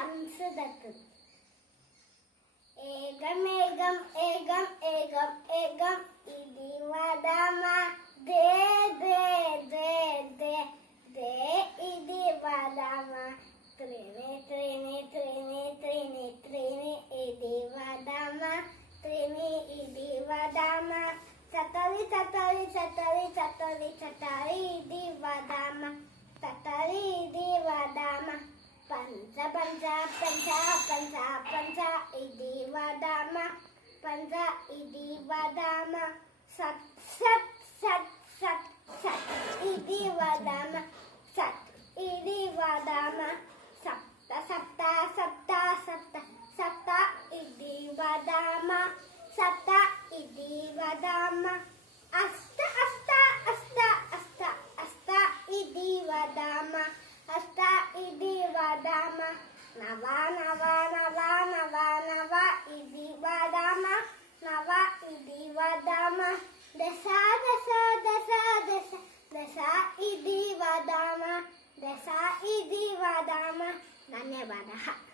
సంస్కృతం ఏగం ఏగం ఏగం ఏగం ఏగం ఇది వదమ దే దే దే దే దే ఇది వదమ త్రిని త్రిని త్రిని త్రిని త్రిని ఇది వదమ త్రిని ఇది వదమ చతరి చతరి చతరి చతరి చతరి ఇది వదమ చతరి ఇది వదమ పంచ పంచ పంచ పంచ పంచ ఇది వదమ పంచ ఇది వదమ సత్ సత్ సత్ సత్ సత్ ఇది వదమ సత్ ఇది వదమ సప్త సప్త సప్త సప్త సప్త ఇది వదమ సప్త ఇది వదమ అష్ట అష్ట అష్ట అష్ట అష్ట ఇది వదమ అష్ట ఇది వదమ నవ నవ నవ నవ నవ ఇది వదమ నవ ఇది వదమ దశ దశ దశ దశ దశ ఇది వదమ దశ ఇది వదమ ధన్యవాదాలు.